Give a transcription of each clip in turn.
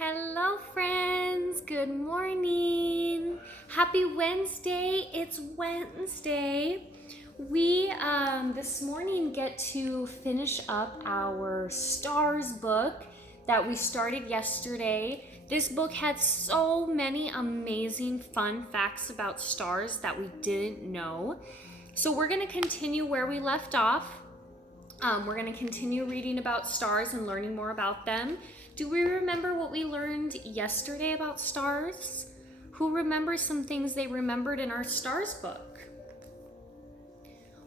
Hello friends, good morning. Happy Wednesday, it's Wednesday. We this morning get to finish up our stars book that we started yesterday. This book had so many amazing fun facts about stars that we didn't know. So we're gonna continue where we left off. We're going to continue reading about stars and learning more about them. Do we remember what we learned yesterday about stars? Who remembers some things they remembered in our stars book?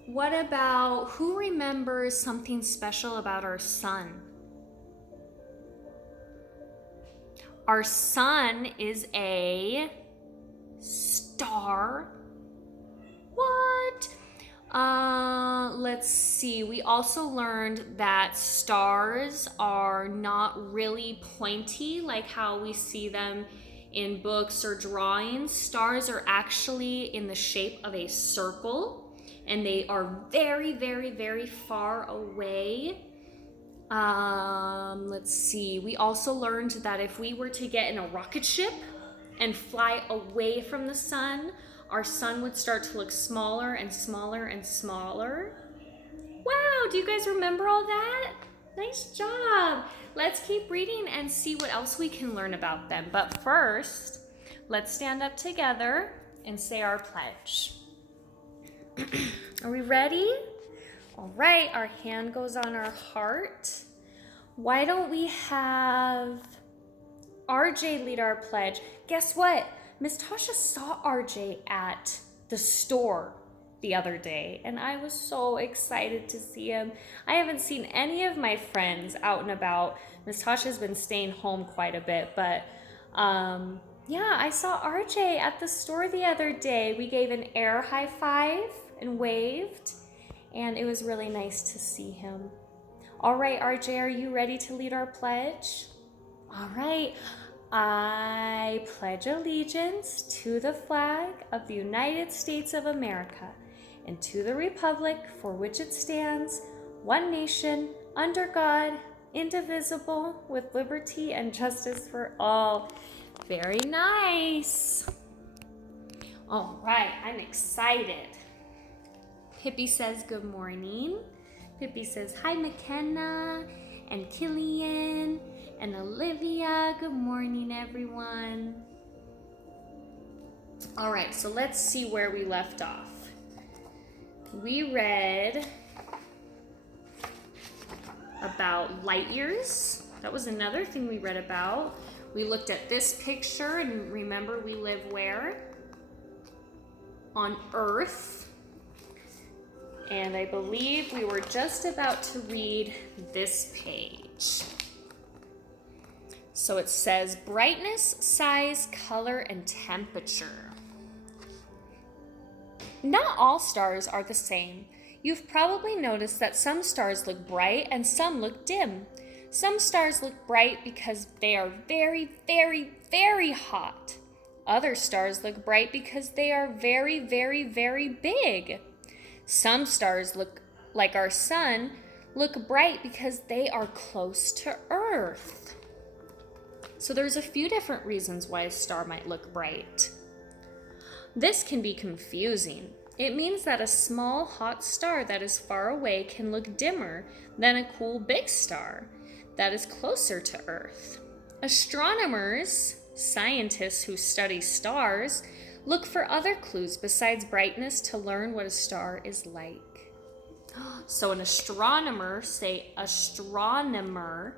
What about who remembers something special about our sun? Our sun is a star. What? Let's see. We also learned that stars are not really pointy like how we see them in books or drawings. Stars are actually in the shape of a circle, and they are very, very, very far away. Let's see. We also learned that if we were to get in a rocket ship and fly away from the sun, our sun would start to look smaller and smaller and smaller. Wow, do you guys remember all that? Nice job. Let's keep reading and see what else we can learn about them. But first, let's stand up together and say our pledge. Are we ready? All right, our hand goes on our heart. Why don't we have RJ lead our pledge? Guess what? Miss Tasha saw RJ at the store the other day, and I was so excited to see him. I haven't seen any of my friends out and about. Miss Tasha's been staying home quite a bit, but yeah, I saw RJ at the store the other day. We gave an air high five and waved, and it was really nice to see him. All right, RJ, are you ready to lead our pledge? All right. I pledge allegiance to the flag of the United States of America and to the republic for which it stands, one nation, under God, indivisible, with liberty and justice for all. Very nice. All right, I'm excited. Pippi says good morning. Pippi says hi, McKenna and Killian and Olivia. Good morning, everyone. All right, so let's see where we left off. We read about light years. That was another thing we read about. We looked at this picture, and remember, we live where? On Earth. And I believe we were just about to read this page. So it says brightness, size, color, and temperature. Not all stars are the same. You've probably noticed that some stars look bright and some look dim. Some stars look bright because they are very, very, very hot. Other stars look bright because they are very, very, very big. Some stars look like our sun, look bright because they are close to Earth. So there's a few different reasons why a star might look bright. This can be confusing. It means that a small hot star that is far away can look dimmer than a cool big star that is closer to Earth. Astronomers, scientists who study stars, look for other clues besides brightness to learn what a star is like. So an astronomer, say astronomer,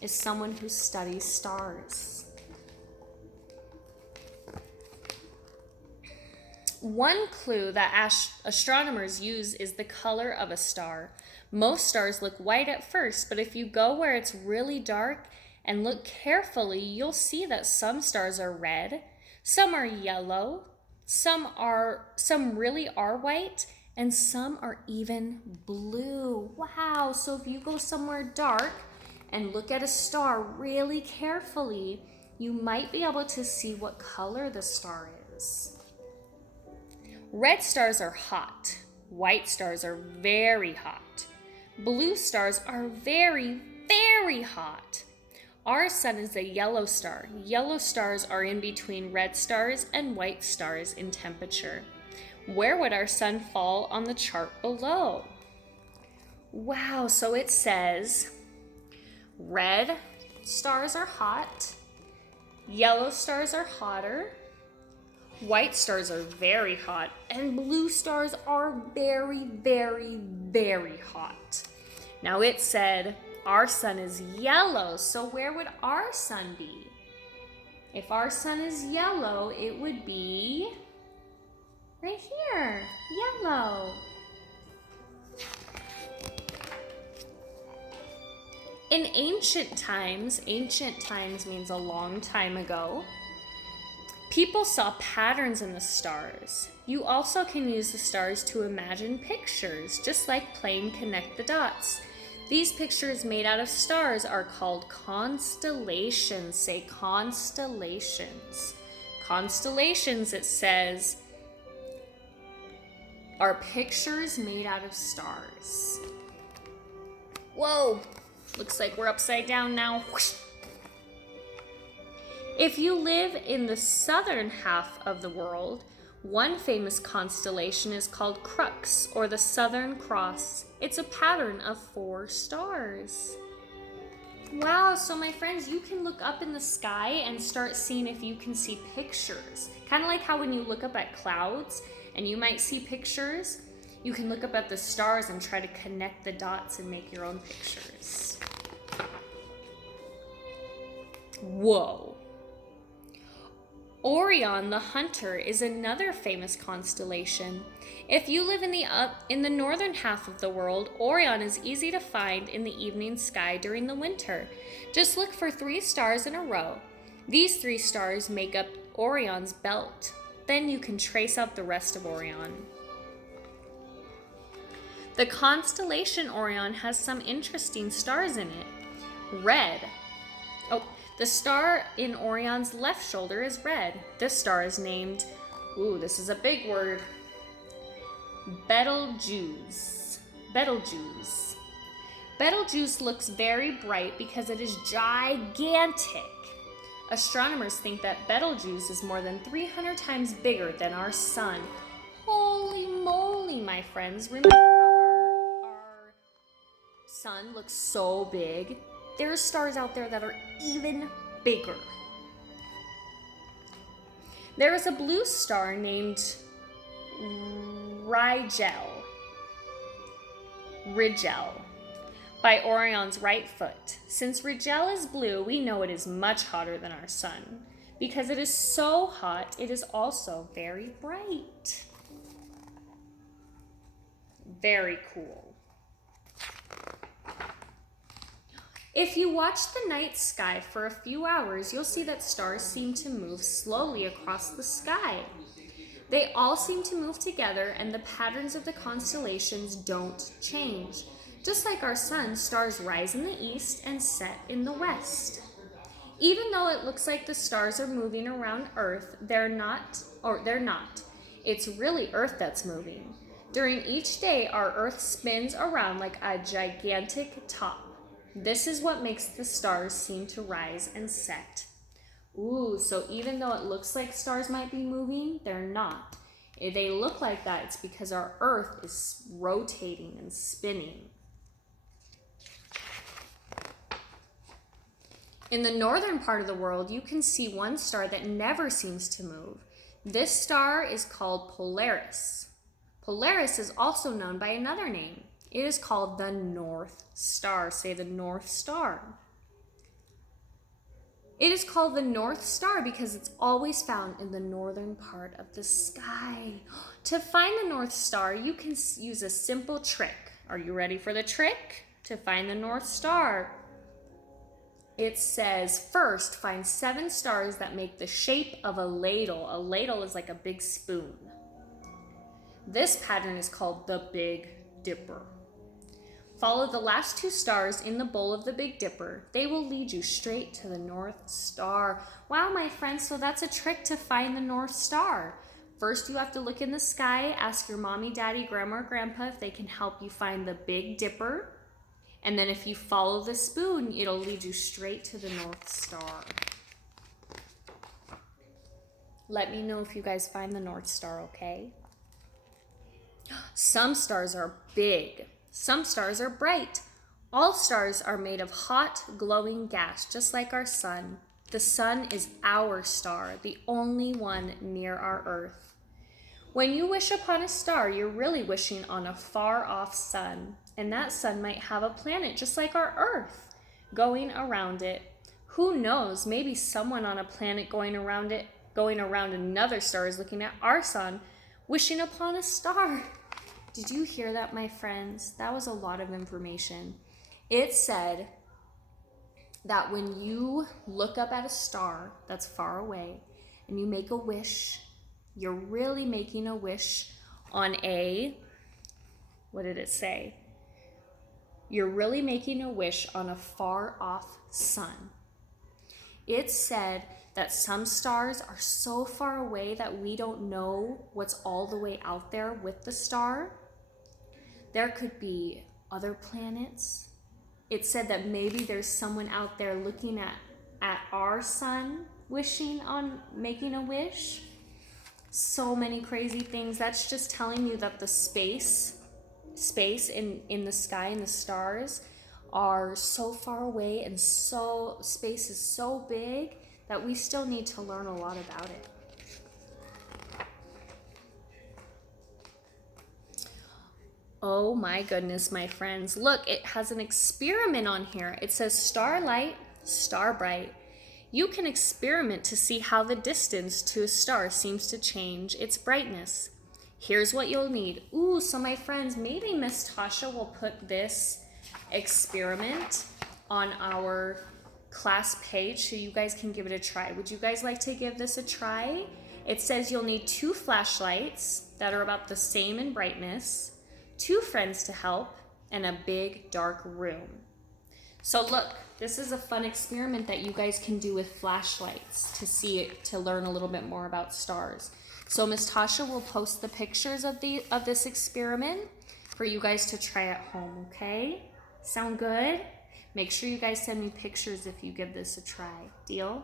is someone who studies stars. One clue that astronomers use is the color of a star. Most stars look white at first, but if you go where it's really dark and look carefully, you'll see that some stars are red, some are yellow, some really are white, and some are even blue. Wow, so if you go somewhere dark and look at a star really carefully, you might be able to see what color the star is. Red stars are hot. White stars are very hot. Blue stars are very, very hot. Our sun is a yellow star. Yellow stars are in between red stars and white stars in temperature. Where would our sun fall on the chart below? Wow, so it says red stars are hot, yellow stars are hotter, white stars are very hot, and blue stars are very, very, very hot. Now it said our sun is yellow, so where would our sun be? If our sun is yellow, it would be right here, yellow. In ancient times means a long time ago, people saw patterns in the stars. You also can use the stars to imagine pictures, just like playing Connect the Dots. These pictures made out of stars are called constellations. Say constellations. Constellations, it says, are pictures made out of stars. Whoa, looks like we're upside down now. If you live in the southern half of the world, one famous constellation is called Crux, or the Southern Cross. It's a pattern of 4 stars. Wow, so my friends, you can look up in the sky and start seeing if you can see pictures. Kind of like how when you look up at clouds and you might see pictures, you can look up at the stars and try to connect the dots and make your own pictures. Whoa. Orion the Hunter is another famous constellation. If you live in the northern half of the world, Orion is easy to find in the evening sky during the winter. Just look for 3 stars in a row. These 3 stars make up Orion's belt. Then you can trace out the rest of Orion. The constellation Orion has some interesting stars in it. Red. The star in Orion's left shoulder is red. This star is named, this is a big word, Betelgeuse. Betelgeuse. Betelgeuse looks very bright because it is gigantic. Astronomers think that Betelgeuse is more than 300 times bigger than our sun. Holy moly, my friends. Remember how our sun looks so big? There's stars out there that are even bigger. There is a blue star named Rigel by Orion's right foot. Since Rigel is blue, we know it is much hotter than our sun. Because it is so hot, it is also very bright. Very cool. If you watch the night sky for a few hours, you'll see that stars seem to move slowly across the sky. They all seem to move together, and the patterns of the constellations don't change. Just like our sun, stars rise in the east and set in the west. Even though it looks like the stars are moving around Earth, they're not. It's really Earth that's moving. During each day, our Earth spins around like a gigantic top. This is what makes the stars seem to rise and set. So even though it looks like stars might be moving, they're not. If they look like that, it's because our Earth is rotating and spinning. In the northern part of the world, you can see one star that never seems to move. This star is called Polaris. Polaris is also known by another name. It is called the North Star. Say the North Star. It is called the North Star because it's always found in the northern part of the sky. To find the North Star, you can use a simple trick. Are you ready for the trick? To find the North Star, it says, first, find 7 stars that make the shape of a ladle. A ladle is like a big spoon. This pattern is called the Big Dipper. Follow the last 2 stars in the bowl of the Big Dipper. They will lead you straight to the North Star. Wow, my friends, so that's a trick to find the North Star. First, you have to look in the sky, ask your mommy, daddy, grandma, or grandpa if they can help you find the Big Dipper. And then if you follow the spoon, it'll lead you straight to the North Star. Let me know if you guys find the North Star, okay? Some stars are big. Some stars are bright. All stars are made of hot, glowing gas, just like our sun. The sun is our star, the only one near our Earth. When you wish upon a star, you're really wishing on a far-off sun, and that sun might have a planet just like our Earth going around it. Who knows, maybe someone on a planet going around another star is looking at our sun, wishing upon a star. Did you hear that, my friends? That was a lot of information. It said that when you look up at a star that's far away and you make a wish, you're really making a wish on what did it say? You're really making a wish on a far off sun. It said that some stars are so far away that we don't know what's all the way out there with the star. There could be other planets. It said that maybe there's someone out there looking at our sun, wishing on making a wish. So many crazy things. That's just telling you that the space in the sky and the stars are so far away, and so space is so big that we still need to learn a lot about it. Oh my goodness, my friends. Look, it has an experiment on here. It says starlight, star bright. You can experiment to see how the distance to a star seems to change its brightness. Here's what you'll need. Ooh, so my friends, maybe Miss Tasha will put this experiment on our class page so you guys can give it a try. Would you guys like to give this a try? It says you'll need 2 flashlights that are about the same in brightness, 2 friends to help, and a big dark room. So look, this is a fun experiment that you guys can do with flashlights to learn a little bit more about stars. So Miss Tasha will post the pictures of this experiment for you guys to try at home, okay? Sound good? Make sure you guys send me pictures if you give this a try. Deal?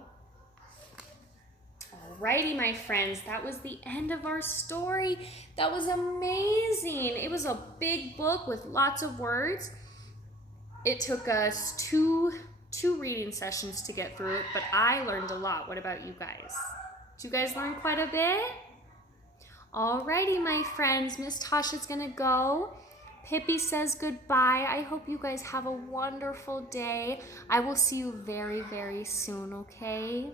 Alrighty, my friends, that was the end of our story. That was amazing. It was a big book with lots of words. It took us two reading sessions to get through it, but I learned a lot. What about you guys? Did you guys learn quite a bit? Alrighty, my friends, Miss Tasha's gonna go. Pippi says goodbye. I hope you guys have a wonderful day. I will see you very, very soon, okay?